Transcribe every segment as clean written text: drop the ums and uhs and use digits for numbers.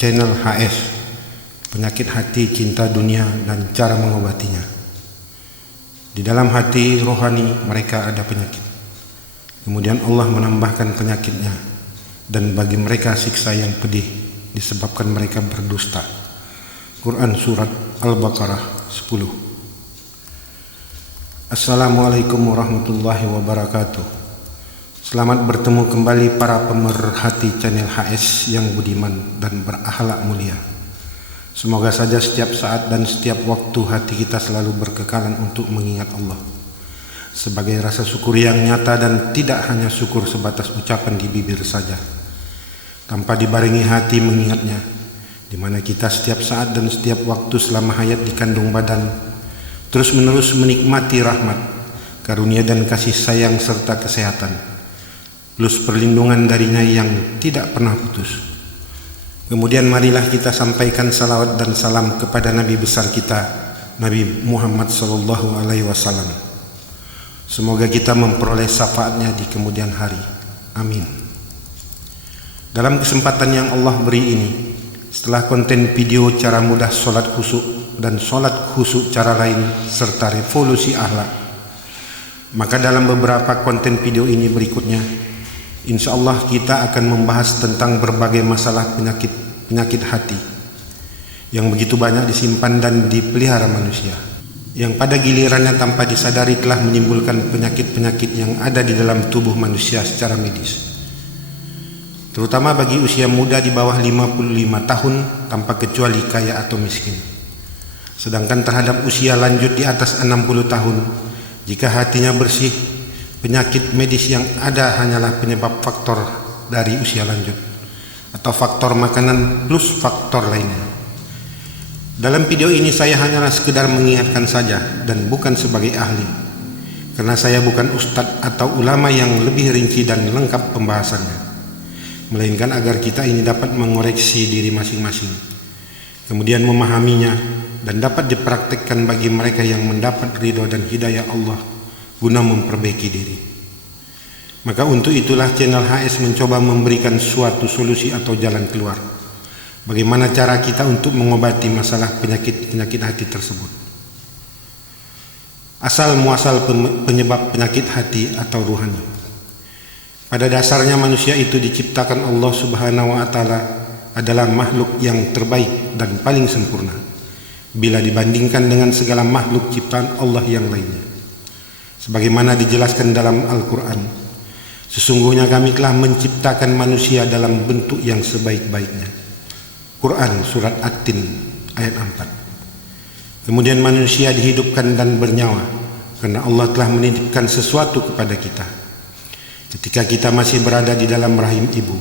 Channel HS, penyakit hati, cinta dunia, dan cara mengobatinya. Di dalam hati rohani mereka ada penyakit. Kemudian Allah menambahkan penyakitnya, dan bagi mereka siksa yang pedih disebabkan mereka berdusta. Quran Surat Al-Baqarah 10. Assalamualaikum warahmatullahi wabarakatuh. Selamat bertemu kembali para pemerhati channel HS yang budiman dan berakhlak mulia. Semoga saja setiap saat dan setiap waktu hati kita selalu berkekalan untuk mengingat Allah sebagai rasa syukur yang nyata, dan tidak hanya syukur sebatas ucapan di bibir saja tanpa dibarengi hati mengingatnya, di mana kita setiap saat dan setiap waktu selama hayat di kandung badan terus menerus menikmati rahmat, karunia dan kasih sayang serta kesehatan plus perlindungan darinya yang tidak pernah putus. Kemudian marilah kita sampaikan salawat dan salam kepada Nabi besar kita, Nabi Muhammad SAW. Semoga kita memperoleh syafaatnya di kemudian hari. Amin. Dalam kesempatan yang Allah beri ini, setelah konten video cara mudah sholat khusyuk dan sholat khusyuk cara lain serta revolusi akhlak, maka dalam beberapa konten video ini berikutnya, insya Allah kita akan membahas tentang berbagai masalah penyakit hati yang begitu banyak disimpan dan dipelihara manusia, yang pada gilirannya tanpa disadari telah menimbulkan penyakit-penyakit yang ada di dalam tubuh manusia secara medis, terutama bagi usia muda di bawah 55 tahun tanpa kecuali kaya atau miskin. Sedangkan terhadap usia lanjut di atas 60 tahun, jika hatinya bersih, penyakit medis yang ada hanyalah penyebab faktor dari usia lanjut atau faktor makanan plus faktor lainnya. Dalam video ini saya hanyalah sekedar mengingatkan saja dan bukan sebagai ahli, karena saya bukan ustadz atau ulama yang lebih rinci dan lengkap pembahasannya, melainkan agar kita ini dapat mengoreksi diri masing-masing, kemudian memahaminya dan dapat dipraktikkan bagi mereka yang mendapat ridho dan hidayah Allah guna memperbaiki diri. Maka untuk itulah channel HS mencoba memberikan suatu solusi atau jalan keluar, bagaimana cara kita untuk mengobati masalah penyakit hati tersebut. Asal muasal penyebab penyakit hati atau ruhani. Pada dasarnya manusia itu diciptakan Allah Subhanahu wa Ta'ala adalah makhluk yang terbaik dan paling sempurna bila dibandingkan dengan segala makhluk ciptaan Allah yang lainnya. Sebagaimana dijelaskan dalam Al-Quran, sesungguhnya kami telah menciptakan manusia dalam bentuk yang sebaik-baiknya. Quran Surat At-Tin ayat 4. Kemudian manusia dihidupkan dan bernyawa karena Allah telah menitipkan sesuatu kepada kita ketika kita masih berada di dalam rahim ibu.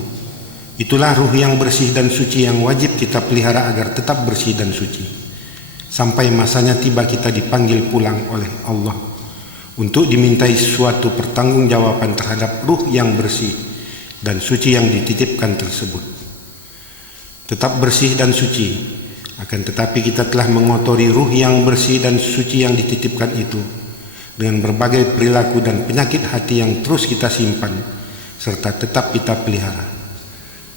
Itulah ruh yang bersih dan suci yang wajib kita pelihara agar tetap bersih dan suci sampai masanya tiba kita dipanggil pulang oleh Allah untuk dimintai suatu pertanggungjawaban terhadap ruh yang bersih dan suci yang dititipkan tersebut. Tetap bersih dan suci, akan tetapi kita telah mengotori ruh yang bersih dan suci yang dititipkan itu dengan berbagai perilaku dan penyakit hati yang terus kita simpan serta tetap kita pelihara,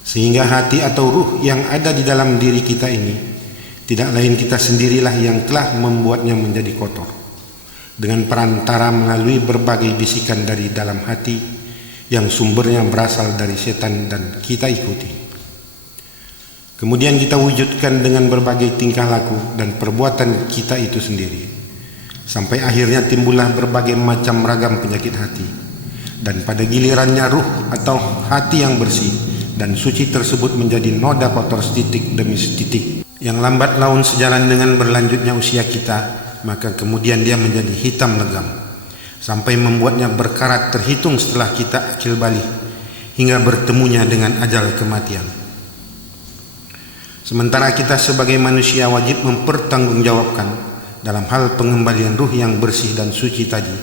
sehingga hati atau ruh yang ada di dalam diri kita ini tidak lain kita sendirilah yang telah membuatnya menjadi kotor dengan perantara melalui berbagai bisikan dari dalam hati yang sumbernya berasal dari setan dan kita ikuti. Kemudian kita wujudkan dengan berbagai tingkah laku dan perbuatan kita itu sendiri, sampai akhirnya timbullah berbagai macam ragam penyakit hati, dan pada gilirannya ruh atau hati yang bersih dan suci tersebut menjadi noda kotor setitik demi setitik yang lambat laun sejalan dengan berlanjutnya usia kita, maka kemudian dia menjadi hitam legam sampai membuatnya berkarat terhitung setelah kita akil balik hingga bertemunya dengan ajal kematian. Sementara kita sebagai manusia wajib mempertanggungjawabkan dalam hal pengembalian ruh yang bersih dan suci tadi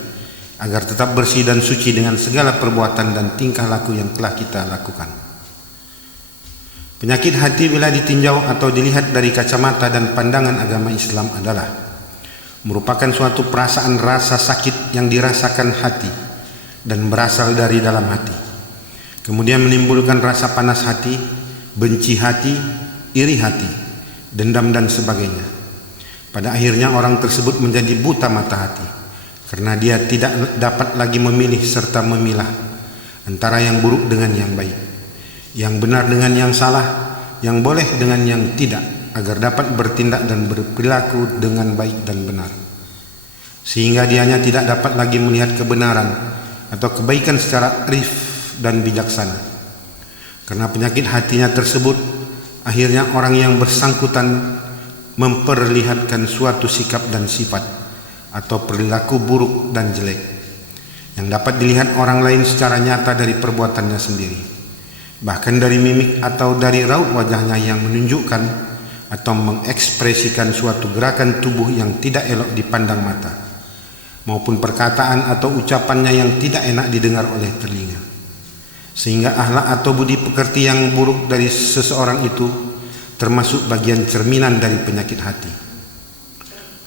agar tetap bersih dan suci dengan segala perbuatan dan tingkah laku yang telah kita lakukan. Penyakit hati bila ditinjau atau dilihat dari kacamata dan pandangan agama Islam adalah merupakan suatu perasaan rasa sakit yang dirasakan hati dan berasal dari dalam hati, kemudian menimbulkan rasa panas hati, benci hati, iri hati, dendam dan sebagainya. Pada akhirnya orang tersebut menjadi buta mata hati karena dia tidak dapat lagi memilih serta memilah antara yang buruk dengan yang baik, yang benar dengan yang salah, yang boleh dengan yang tidak, agar dapat bertindak dan berperilaku dengan baik dan benar. Sehingga dianya tidak dapat lagi melihat kebenaran atau kebaikan secara arif dan bijaksana. Karena penyakit hatinya tersebut, akhirnya orang yang bersangkutan memperlihatkan suatu sikap dan sifat atau perilaku buruk dan jelek yang dapat dilihat orang lain secara nyata dari perbuatannya sendiri, bahkan dari mimik atau dari raut wajahnya yang menunjukkan atau mengekspresikan suatu gerakan tubuh yang tidak elok dipandang mata, maupun perkataan atau ucapannya yang tidak enak didengar oleh telinga. Sehingga akhlak atau budi pekerti yang buruk dari seseorang itu termasuk bagian cerminan dari penyakit hati.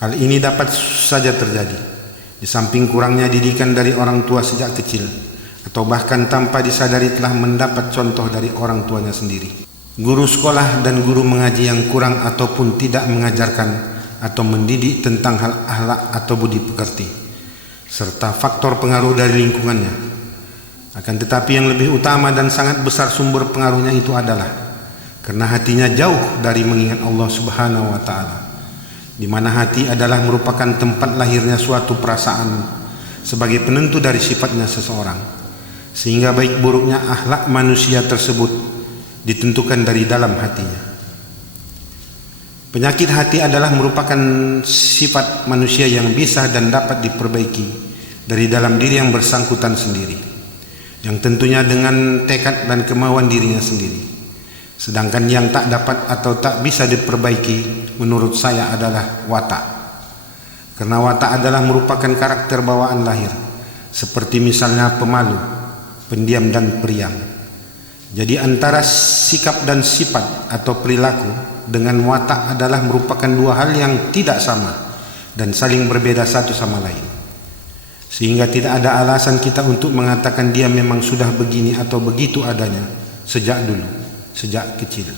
Hal ini dapat saja terjadi di samping kurangnya didikan dari orang tua sejak kecil, atau bahkan tanpa disadari telah mendapat contoh dari orang tuanya sendiri. Guru sekolah dan guru mengaji yang kurang ataupun tidak mengajarkan atau mendidik tentang hal akhlak atau budi pekerti, serta faktor pengaruh dari lingkungannya. Akan tetapi yang lebih utama dan sangat besar sumber pengaruhnya itu adalah karena hatinya jauh dari mengingat Allah Subhanahu wa Ta'ala, di mana hati adalah merupakan tempat lahirnya suatu perasaan sebagai penentu dari sifatnya seseorang, sehingga baik buruknya akhlak manusia tersebut ditentukan dari dalam hatinya. Penyakit hati adalah merupakan sifat manusia yang bisa dan dapat diperbaiki dari dalam diri yang bersangkutan sendiri, yang tentunya dengan tekad dan kemauan dirinya sendiri. Sedangkan yang tak dapat atau tak bisa diperbaiki menurut saya adalah watak. Karena watak adalah merupakan karakter bawaan lahir, seperti misalnya pemalu, pendiam dan periang. Jadi antara sikap dan sifat atau perilaku dengan watak adalah merupakan dua hal yang tidak sama dan saling berbeda satu sama lain. Sehingga tidak ada alasan kita untuk mengatakan dia memang sudah begini atau begitu adanya sejak dulu, sejak kecil.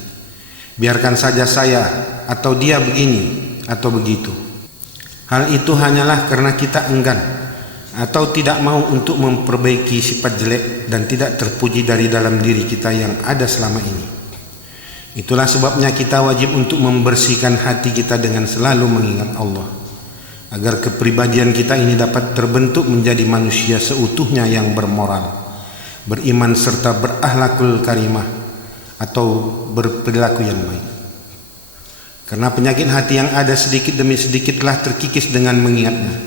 Biarkan saja saya atau dia begini atau begitu. Hal itu hanyalah karena kita enggan atau tidak mau untuk memperbaiki sifat jelek dan tidak terpuji dari dalam diri kita yang ada selama ini. Itulah sebabnya kita wajib untuk membersihkan hati kita dengan selalu mengingat Allah, agar kepribadian kita ini dapat terbentuk menjadi manusia seutuhnya yang bermoral, beriman serta berakhlakul karimah atau berperilaku yang baik. Karena penyakit hati yang ada sedikit demi sedikit telah terkikis dengan mengingatnya,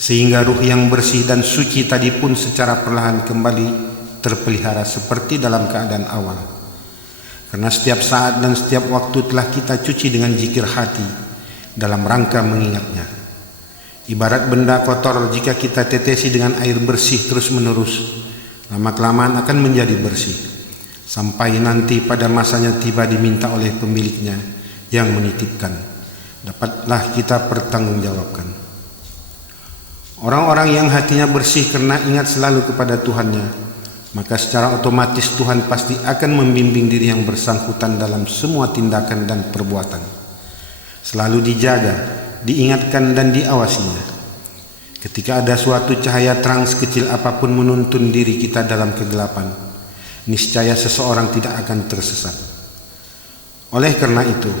sehingga ruh yang bersih dan suci tadi pun secara perlahan kembali terpelihara seperti dalam keadaan awal. Karena setiap saat dan setiap waktu telah kita cuci dengan zikir hati dalam rangka mengingatnya. Ibarat benda kotor jika kita tetesi dengan air bersih terus menerus, lama-kelamaan akan menjadi bersih, sampai nanti pada masanya tiba diminta oleh pemiliknya yang menitipkan, dapatlah kita pertanggungjawabkan. Orang-orang yang hatinya bersih karena ingat selalu kepada Tuhannya, maka secara otomatis Tuhan pasti akan membimbing diri yang bersangkutan dalam semua tindakan dan perbuatan. Selalu dijaga, diingatkan dan diawasinya. Ketika ada suatu cahaya terang sekecil apapun menuntun diri kita dalam kegelapan, niscaya seseorang tidak akan tersesat. Oleh karena itu,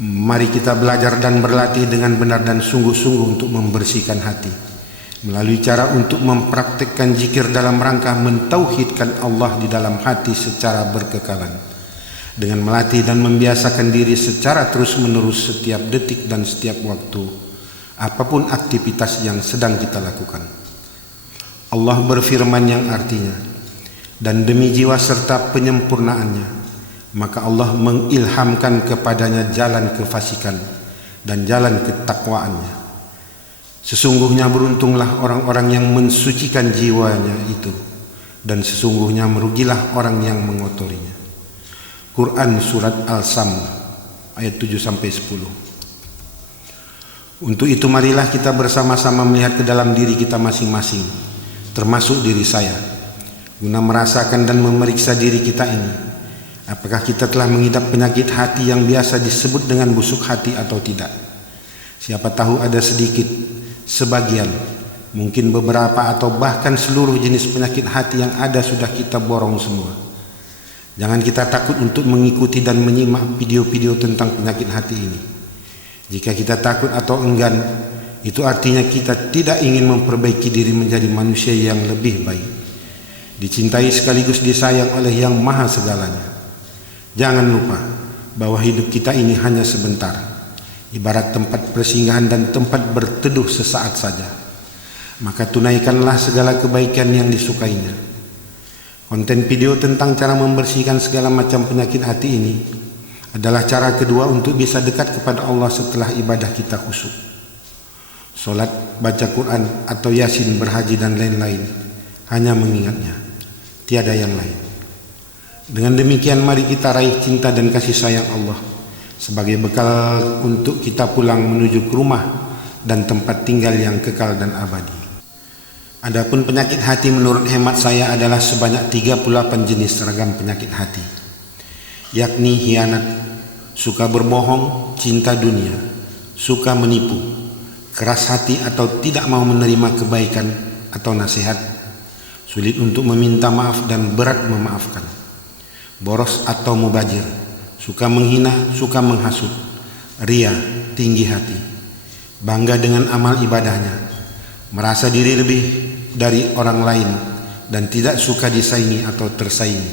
mari kita belajar dan berlatih dengan benar dan sungguh-sungguh untuk membersihkan hati melalui cara untuk mempraktikkan zikir dalam rangka mentauhidkan Allah di dalam hati secara berkekalan, dengan melatih dan membiasakan diri secara terus-menerus setiap detik dan setiap waktu, apapun aktivitas yang sedang kita lakukan. Allah berfirman yang artinya, dan demi jiwa serta penyempurnaannya, maka Allah mengilhamkan kepadanya jalan kefasikan dan jalan ketakwaannya. Sesungguhnya beruntunglah orang-orang yang mensucikan jiwanya itu, dan sesungguhnya merugilah orang yang mengotorinya. Quran Surat Al-Sam ayat 7-10. Untuk itu marilah kita bersama-sama melihat ke dalam diri kita masing-masing, termasuk diri saya, guna merasakan dan memeriksa diri kita ini, Apakah kita telah mengidap penyakit hati yang biasa disebut dengan busuk hati atau tidak? Siapa tahu ada sedikit, sebagian, mungkin beberapa atau bahkan seluruh jenis penyakit hati yang ada sudah kita borong semua. Jangan kita takut untuk mengikuti dan menyimak video-video tentang penyakit hati ini. Jika kita takut atau enggan, itu artinya kita tidak ingin memperbaiki diri menjadi manusia yang lebih baik, dicintai sekaligus disayang oleh Yang Maha Segalanya. Jangan lupa bahwa hidup kita ini hanya sebentar, ibarat tempat persinggahan dan tempat berteduh sesaat saja. Maka tunaikanlah segala kebaikan yang disukainya. Konten video tentang cara membersihkan segala macam penyakit hati ini adalah cara kedua untuk bisa dekat kepada Allah setelah ibadah kita khusyuk. Solat, baca Quran atau Yasin, berhaji dan lain-lain, hanya mengingatnya, tiada yang lain. Dengan demikian mari kita raih cinta dan kasih sayang Allah sebagai bekal untuk kita pulang menuju ke rumah dan tempat tinggal yang kekal dan abadi. Adapun penyakit hati menurut hemat saya adalah sebanyak 38 jenis ragam penyakit hati, yakni hianat, suka berbohong, cinta dunia, suka menipu, keras hati atau tidak mau menerima kebaikan atau nasihat, sulit untuk meminta maaf dan berat memaafkan, boros atau mubazir, suka menghina, suka menghasut, ria, tinggi hati, bangga dengan amal ibadahnya, merasa diri lebih dari orang lain dan tidak suka disaingi atau tersaingi,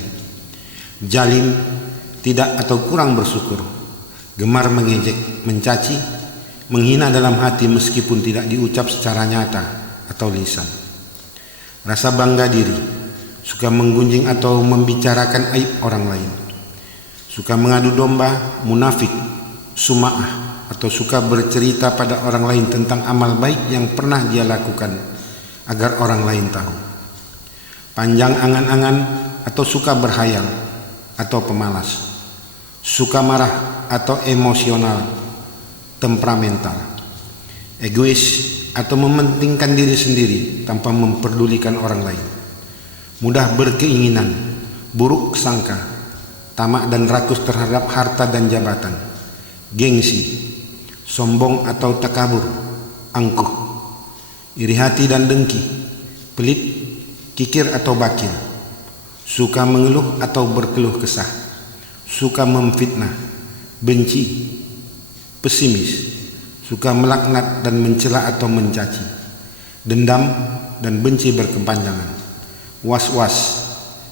jalim, tidak atau kurang bersyukur, gemar mengejek, mencaci, menghina dalam hati meskipun tidak diucap secara nyata atau lisan, rasa bangga diri, suka menggunjing atau membicarakan aib orang lain, suka mengadu domba, munafik, suma'ah, atau suka bercerita pada orang lain tentang amal baik yang pernah dia lakukan agar orang lain tahu, panjang angan-angan atau suka berhayal atau pemalas, suka marah atau emosional, temperamental, egois atau mementingkan diri sendiri tanpa memperdulikan orang lain, mudah berkeinginan, buruk sangka, tamak dan rakus terhadap harta dan jabatan, gengsi, sombong atau takabur, angkuh, iri hati dan dengki, pelit, kikir atau bakil, suka mengeluh atau berkeluh kesah, suka memfitnah, benci, pesimis, suka melaknat dan mencela atau mencaci, dendam dan benci berkepanjangan, was-was,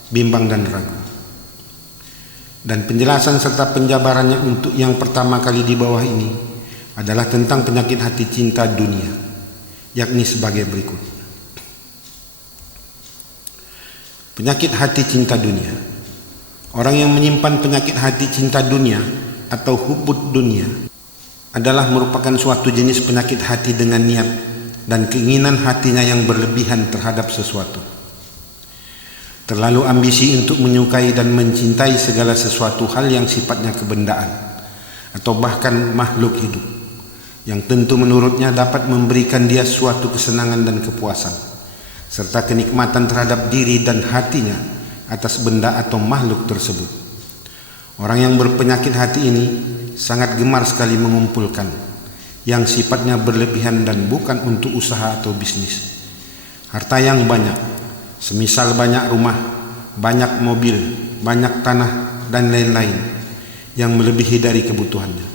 bimbang dan ragu. Dan penjelasan serta penjabarannya untuk yang pertama kali di bawah ini adalah tentang penyakit hati cinta dunia, yakni sebagai berikut. Penyakit hati cinta dunia. Orang yang menyimpan penyakit hati cinta dunia atau hubbud dunia adalah merupakan suatu jenis penyakit hati dengan niat dan keinginan hatinya yang berlebihan terhadap sesuatu. Terlalu ambisi untuk menyukai dan mencintai segala sesuatu hal yang sifatnya kebendaan atau bahkan makhluk hidup, yang tentu menurutnya dapat memberikan dia suatu kesenangan dan kepuasan serta kenikmatan terhadap diri dan hatinya atas benda atau makhluk tersebut. Orang yang berpenyakit hati ini sangat gemar sekali mengumpulkan yang sifatnya berlebihan dan bukan untuk usaha atau bisnis, harta yang banyak, semisal banyak rumah, banyak mobil, banyak tanah dan lain-lain yang melebihi dari kebutuhannya.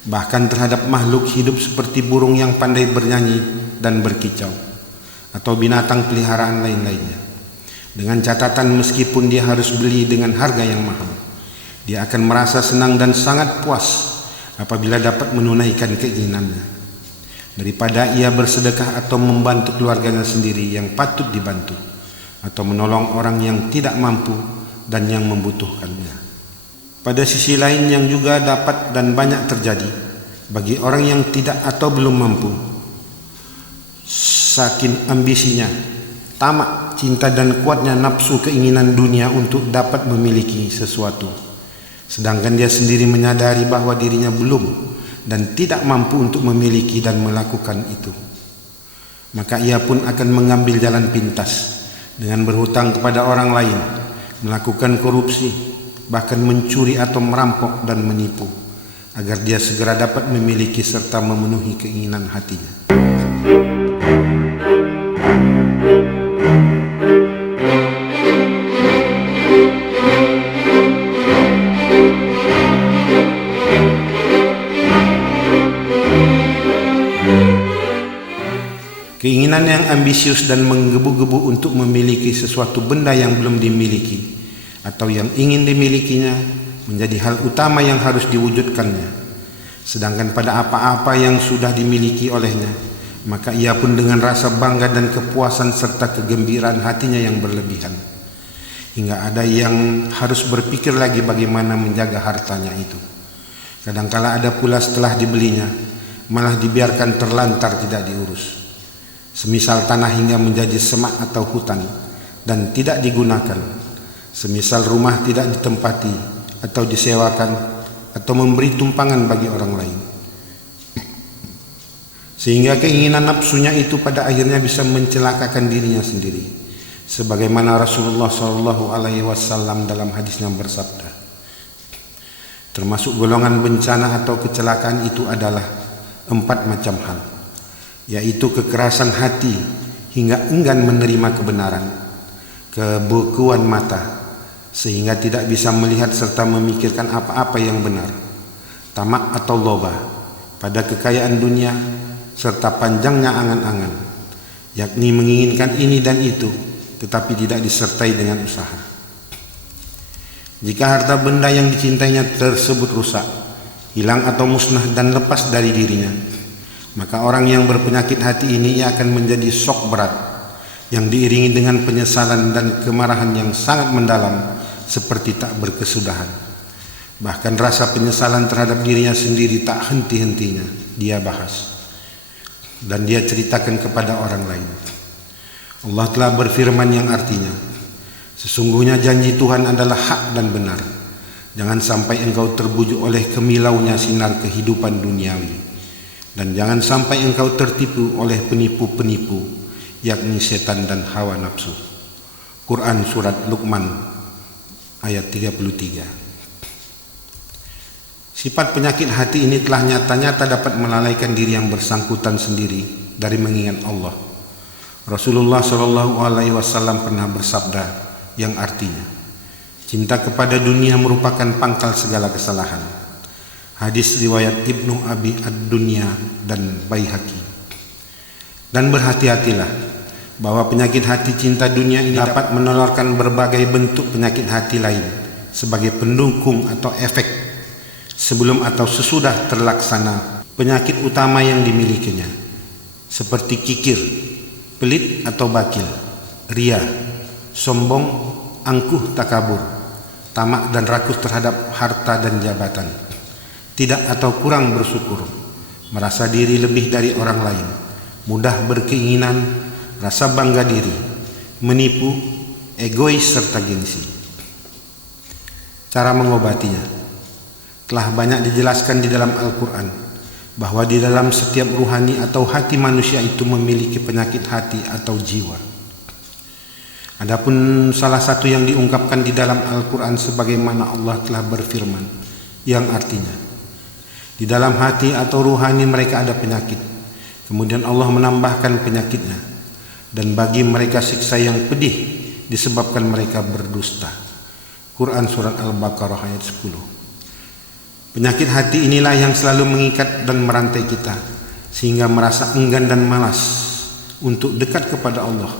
Bahkan terhadap makhluk hidup seperti burung yang pandai bernyanyi dan berkicau, atau binatang peliharaan lain-lainnya. Dengan catatan meskipun dia harus beli dengan harga yang mahal, dia akan merasa senang dan sangat puas apabila dapat menunaikan keinginannya, daripada ia bersedekah atau membantu keluarganya sendiri yang patut dibantu, atau menolong orang yang tidak mampu dan yang membutuhkannya. Pada sisi lain yang juga dapat dan banyak terjadi bagi orang yang tidak atau belum mampu, saking ambisinya, tamak, cinta dan kuatnya nafsu keinginan dunia untuk dapat memiliki sesuatu, sedangkan dia sendiri menyadari bahwa dirinya belum dan tidak mampu untuk memiliki dan melakukan itu, maka ia pun akan mengambil jalan pintas dengan berhutang kepada orang lain, melakukan korupsi, bahkan mencuri atau merampok dan menipu, agar dia segera dapat memiliki serta memenuhi keinginan hatinya. Keinginan yang ambisius dan menggebu-gebu untuk memiliki sesuatu benda yang belum dimiliki atau yang ingin dimilikinya menjadi hal utama yang harus diwujudkannya. Sedangkan pada apa-apa yang sudah dimiliki olehnya, maka ia pun dengan rasa bangga dan kepuasan serta kegembiraan hatinya yang berlebihan, hingga ada yang harus berpikir lagi bagaimana menjaga hartanya itu. Kadangkala ada pula setelah dibelinya malah dibiarkan terlantar tidak diurus. Semisal tanah hingga menjadi semak atau hutan dan tidak digunakan. Semisal rumah tidak ditempati atau disewakan atau memberi tumpangan bagi orang lain. Sehingga keinginan nafsunya itu pada akhirnya bisa mencelakakan dirinya sendiri. Sebagaimana Rasulullah SAW dalam hadisnya bersabda, termasuk golongan bencana atau kecelakaan itu adalah 4 macam hal, yaitu kekerasan hati hingga enggan menerima kebenaran, kebekuan mata sehingga tidak bisa melihat serta memikirkan apa-apa yang benar, tamak atau loba pada kekayaan dunia, serta panjangnya angan-angan, yakni menginginkan ini dan itu tetapi tidak disertai dengan usaha. Jika harta benda yang dicintainya tersebut rusak, hilang atau musnah dan lepas dari dirinya, maka orang yang berpenyakit hati ini ia akan menjadi syok berat yang diiringi dengan penyesalan dan kemarahan yang sangat mendalam seperti tak berkesudahan. Bahkan rasa penyesalan terhadap dirinya sendiri tak henti-hentinya dia bahas dan dia ceritakan kepada orang lain. Allah telah berfirman yang artinya, sesungguhnya janji Tuhan adalah hak dan benar. Jangan sampai engkau terbujuk oleh kemilaunya sinar kehidupan duniawi, dan jangan sampai engkau tertipu oleh penipu-penipu, yakni setan dan hawa nafsu. Quran Surat Luqman ayat 33. Sifat penyakit hati ini telah nyata-nyata dapat melalaikan diri yang bersangkutan sendiri dari mengingat Allah. Rasulullah SAW pernah bersabda yang artinya, cinta kepada dunia merupakan pangkal segala kesalahan. Hadis riwayat Ibnu Abi Ad-Dunya dan Baihaqi. Dan berhati-hatilah bahwa penyakit hati cinta dunia ini dapat menularkan berbagai bentuk penyakit hati lain sebagai pendukung atau efek sebelum atau sesudah terlaksana penyakit utama yang dimilikinya, seperti kikir, pelit atau bakil, ria, sombong, angkuh takabur, tamak dan rakus terhadap harta dan jabatan, tidak atau kurang bersyukur, merasa diri lebih dari orang lain, mudah berkeinginan, rasa bangga diri, menipu, egois serta gengsi. Cara mengobatinya telah banyak dijelaskan di dalam Al-Quran, bahwa di dalam setiap ruhani atau hati manusia itu memiliki penyakit hati atau jiwa. Adapun salah satu yang diungkapkan di dalam Al-Quran sebagaimana Allah telah berfirman, yang artinya, di dalam hati atau ruhani mereka ada penyakit, kemudian Allah menambahkan penyakitnya, dan bagi mereka siksa yang pedih disebabkan mereka berdusta. Quran Surat Al-Baqarah ayat 10. Penyakit hati inilah yang selalu mengikat dan merantai kita, sehingga merasa enggan dan malas untuk dekat kepada Allah.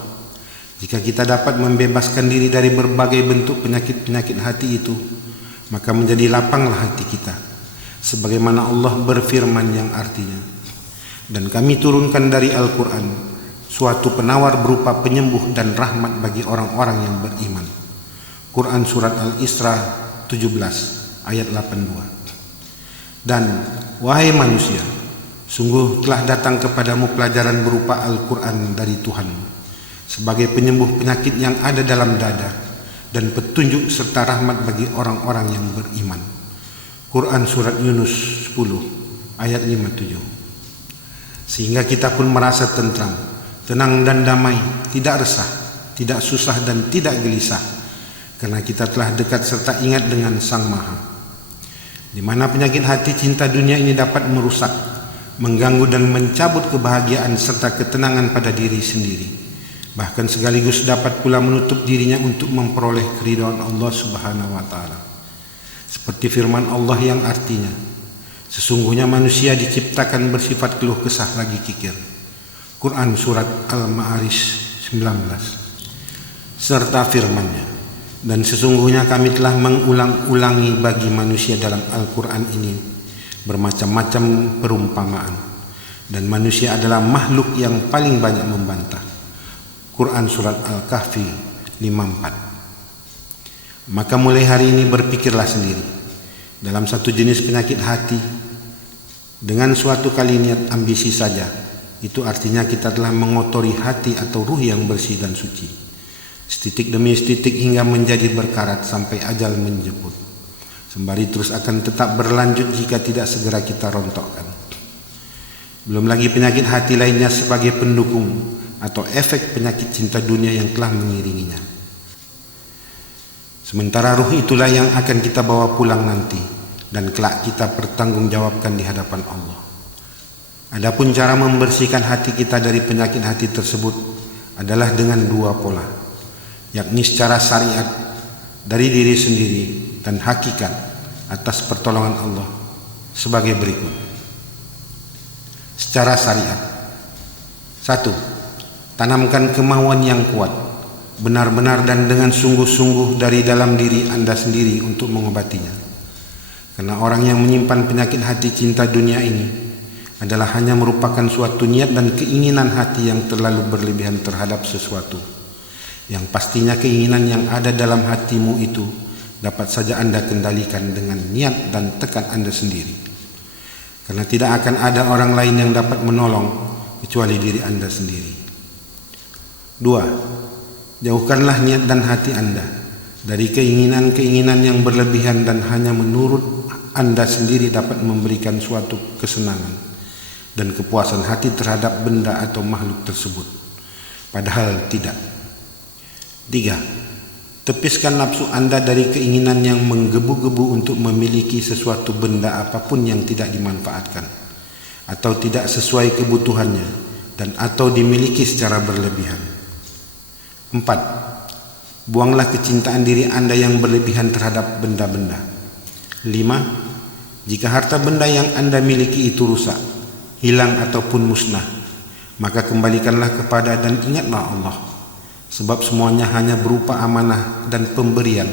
Jika kita dapat membebaskan diri dari berbagai bentuk penyakit-penyakit hati itu, maka menjadi lapanglah hati kita, sebagaimana Allah berfirman yang artinya, dan kami turunkan dari Al-Quran suatu penawar berupa penyembuh dan rahmat bagi orang-orang yang beriman. Quran Surat Al-Isra 17 ayat 82. Dan wahai manusia, sungguh telah datang kepadamu pelajaran berupa Al-Quran dari Tuhanmu sebagai penyembuh penyakit yang ada dalam dada dan petunjuk serta rahmat bagi orang-orang yang beriman. Quran Surat Yunus 10 ayat 57. Sehingga kita pun merasa tentram, tenang dan damai, tidak resah, tidak susah dan tidak gelisah, karena kita telah dekat serta ingat dengan Sang Maha. Di mana penyakit hati cinta dunia ini dapat merusak, mengganggu dan mencabut kebahagiaan serta ketenangan pada diri sendiri. Bahkan sekaligus dapat pula menutup dirinya untuk memperoleh keridhaan Allah Subhanahu wa taala. Seperti firman Allah yang artinya, sesungguhnya manusia diciptakan bersifat keluh kesah lagi kikir. Quran surat Al-Ma'arij 19. Serta firman-Nya, dan sesungguhnya kami telah mengulang-ulangi bagi manusia dalam Al-Quran ini bermacam-macam perumpamaan, dan manusia adalah makhluk yang paling banyak membantah. Quran surat Al-Kahfi 54. Maka mulai hari ini berpikirlah sendiri dalam satu jenis penyakit hati. Dengan suatu kali niat ambisi saja, itu artinya kita telah mengotori hati atau ruh yang bersih dan suci, setitik demi setitik hingga menjadi berkarat sampai ajal menjemput. Sembari terus akan tetap berlanjut jika tidak segera kita rontokkan. Belum lagi penyakit hati lainnya sebagai pendukung atau efek penyakit cinta dunia yang telah mengiringinya. Sementara ruh itulah yang akan kita bawa pulang nanti dan kelak kita pertanggungjawabkan di hadapan Allah. Adapun cara membersihkan hati kita dari penyakit hati tersebut adalah dengan dua pola, yakni secara syariat dari diri sendiri dan hakikat atas pertolongan Allah sebagai berikut. Secara syariat: 1. Tanamkan kemauan yang kuat, benar-benar dan dengan sungguh-sungguh dari dalam diri Anda sendiri untuk mengobatinya. Karena orang yang menyimpan penyakit hati cinta dunia ini adalah hanya merupakan suatu niat dan keinginan hati yang terlalu berlebihan terhadap sesuatu, yang pastinya keinginan yang ada dalam hatimu itu dapat saja Anda kendalikan dengan niat dan tekad Anda sendiri. Karena tidak akan ada orang lain yang dapat menolong kecuali diri Anda sendiri. 2. Jauhkanlah niat dan hati Anda dari keinginan-keinginan yang berlebihan dan hanya menurut Anda sendiri dapat memberikan suatu kesenangan dan kepuasan hati terhadap benda atau makhluk tersebut, padahal tidak. 3. Tepiskan nafsu Anda dari keinginan yang menggebu-gebu untuk memiliki sesuatu benda apapun yang tidak dimanfaatkan atau tidak sesuai kebutuhannya dan atau dimiliki secara berlebihan. 4. Buanglah kecintaan diri Anda yang berlebihan terhadap benda-benda. 5. Jika harta benda yang Anda miliki itu rusak, hilang ataupun musnah, maka kembalikanlah kepada dan ingatlah Allah, sebab semuanya hanya berupa amanah dan pemberian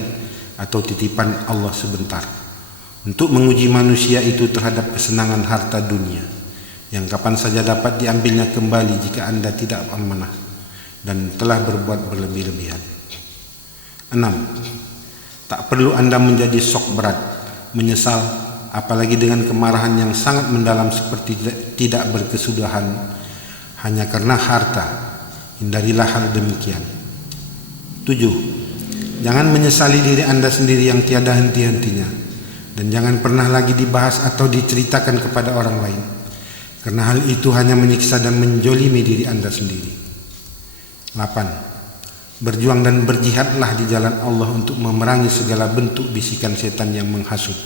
atau titipan Allah sebentar untuk menguji manusia itu terhadap kesenangan harta dunia yang kapan saja dapat diambilnya kembali jika Anda tidak amanah dan telah berbuat berlebih-lebihan. 6. Tak perlu Anda menjadi sok berat, menyesal, apalagi dengan kemarahan yang sangat mendalam seperti tidak berkesudahan hanya karena harta. Hindarilah hal demikian. 7. Jangan menyesali diri Anda sendiri yang tiada henti-hentinya, dan jangan pernah lagi dibahas atau diceritakan kepada orang lain, karena hal itu hanya menyiksa dan menjolimi diri Anda sendiri. 8. Berjuang dan berjihadlah di jalan Allah untuk memerangi segala bentuk bisikan setan yang menghasut.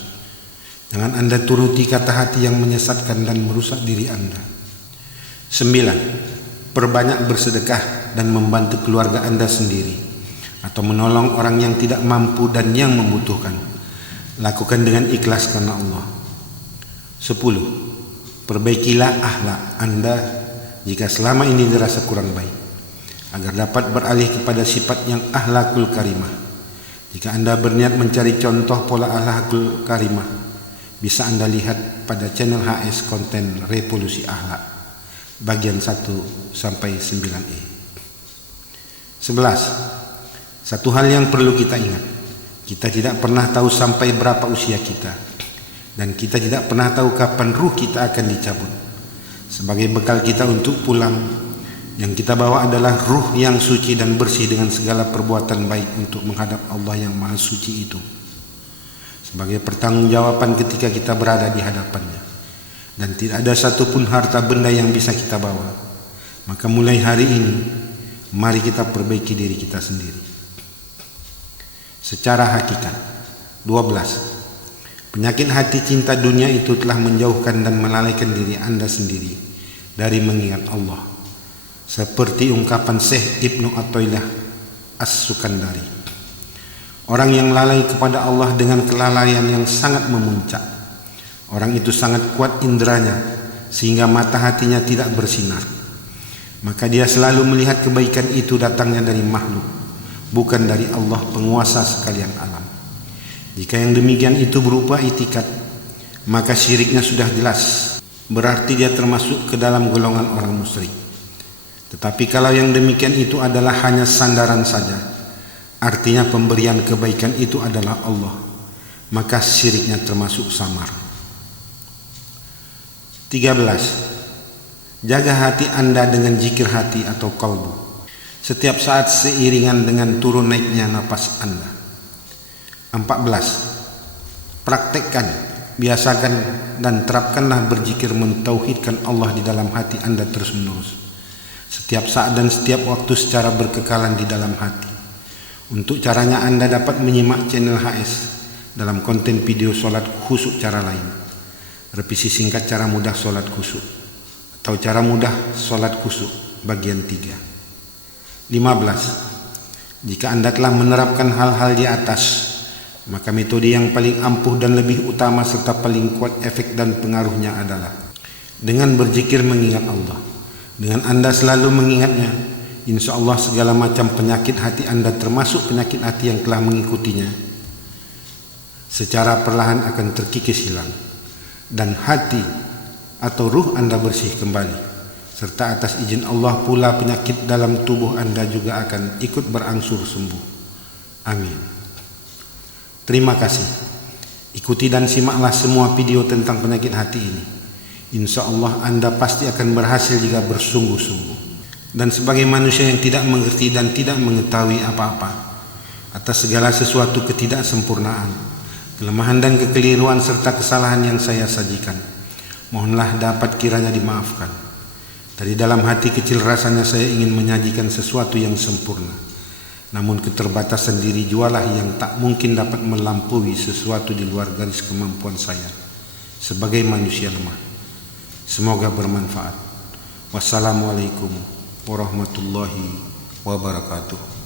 Jangan Anda turuti kata hati yang menyesatkan dan merusak diri Anda. 9. Perbanyak bersedekah dan membantu keluarga Anda sendiri atau menolong orang yang tidak mampu dan yang membutuhkan. Lakukan dengan ikhlas karena Allah. 10. Perbaikilah akhlak Anda jika selama ini dirasa kurang baik, agar dapat beralih kepada sifat yang akhlakul karimah. Jika Anda berniat mencari contoh pola akhlakul karimah, bisa Anda lihat pada channel HS konten Revolusi Akhlak bagian 1 sampai 9e. 11. Satu hal yang perlu kita ingat, kita tidak pernah tahu sampai berapa usia kita, dan kita tidak pernah tahu kapan ruh kita akan dicabut. Sebagai bekal kita untuk pulang, yang kita bawa adalah ruh yang suci dan bersih dengan segala perbuatan baik untuk menghadap Allah yang Maha Suci itu, sebagai pertanggungjawaban ketika kita berada di hadapannya. Dan tidak ada satupun harta benda yang bisa kita bawa. Maka mulai hari ini, mari kita perbaiki diri kita sendiri. secara hakikat. 12. Penyakit hati cinta dunia itu telah menjauhkan dan melalaikan diri Anda sendiri dari mengingat Allah, seperti ungkapan Syekh Ibnu Athaillah As-Sukandari. Orang yang lalai kepada Allah dengan kelalaian yang sangat memuncak, orang itu sangat kuat inderanya sehingga mata hatinya tidak bersinar. Maka dia selalu melihat kebaikan itu datangnya dari makhluk, bukan dari Allah penguasa sekalian alam. Jika yang demikian itu berupa itikad, maka syiriknya sudah jelas, berarti dia termasuk ke dalam golongan orang musyrik. Tetapi kalau yang demikian itu adalah hanya sandaran saja, artinya pemberian kebaikan itu adalah Allah, maka syiriknya termasuk samar. 13. Jaga hati Anda dengan zikir hati atau qalbu setiap saat seiringan dengan turun naiknya napas Anda. 14. Praktekkan, biasakan dan terapkanlah berzikir mentauhidkan Allah di dalam hati Anda terus menerus, setiap saat dan setiap waktu secara berkekalan di dalam hati. Untuk caranya Anda dapat menyimak channel HS dalam konten video solat khusyuk cara lain, revisi singkat cara mudah solat khusyuk atau cara mudah solat khusyuk bagian 3. 15. Jika Anda telah menerapkan hal-hal di atas, maka metode yang paling ampuh dan lebih utama serta paling kuat efek dan pengaruhnya adalah dengan berzikir mengingat Allah. Dengan Anda selalu mengingatnya, insya Allah segala macam penyakit hati Anda termasuk penyakit hati yang telah mengikutinya secara perlahan akan terkikis hilang, dan hati atau ruh Anda bersih kembali, serta atas izin Allah pula penyakit dalam tubuh Anda juga akan ikut berangsur sembuh. Amin. Terima kasih. Ikuti dan simaklah semua video tentang penyakit hati ini. Insya Allah Anda pasti akan berhasil jika bersungguh-sungguh. Dan sebagai manusia yang tidak mengerti dan tidak mengetahui apa-apa atas segala sesuatu ketidaksempurnaan, kelemahan dan kekeliruan serta kesalahan yang saya sajikan, mohonlah dapat kiranya dimaafkan. Dari dalam hati kecil rasanya saya ingin menyajikan sesuatu yang sempurna, namun keterbatasan diri jualah yang tak mungkin dapat melampaui sesuatu di luar garis kemampuan saya sebagai manusia lemah. Semoga bermanfaat. Wassalamualaikum warahmatullahi wabarakatuh.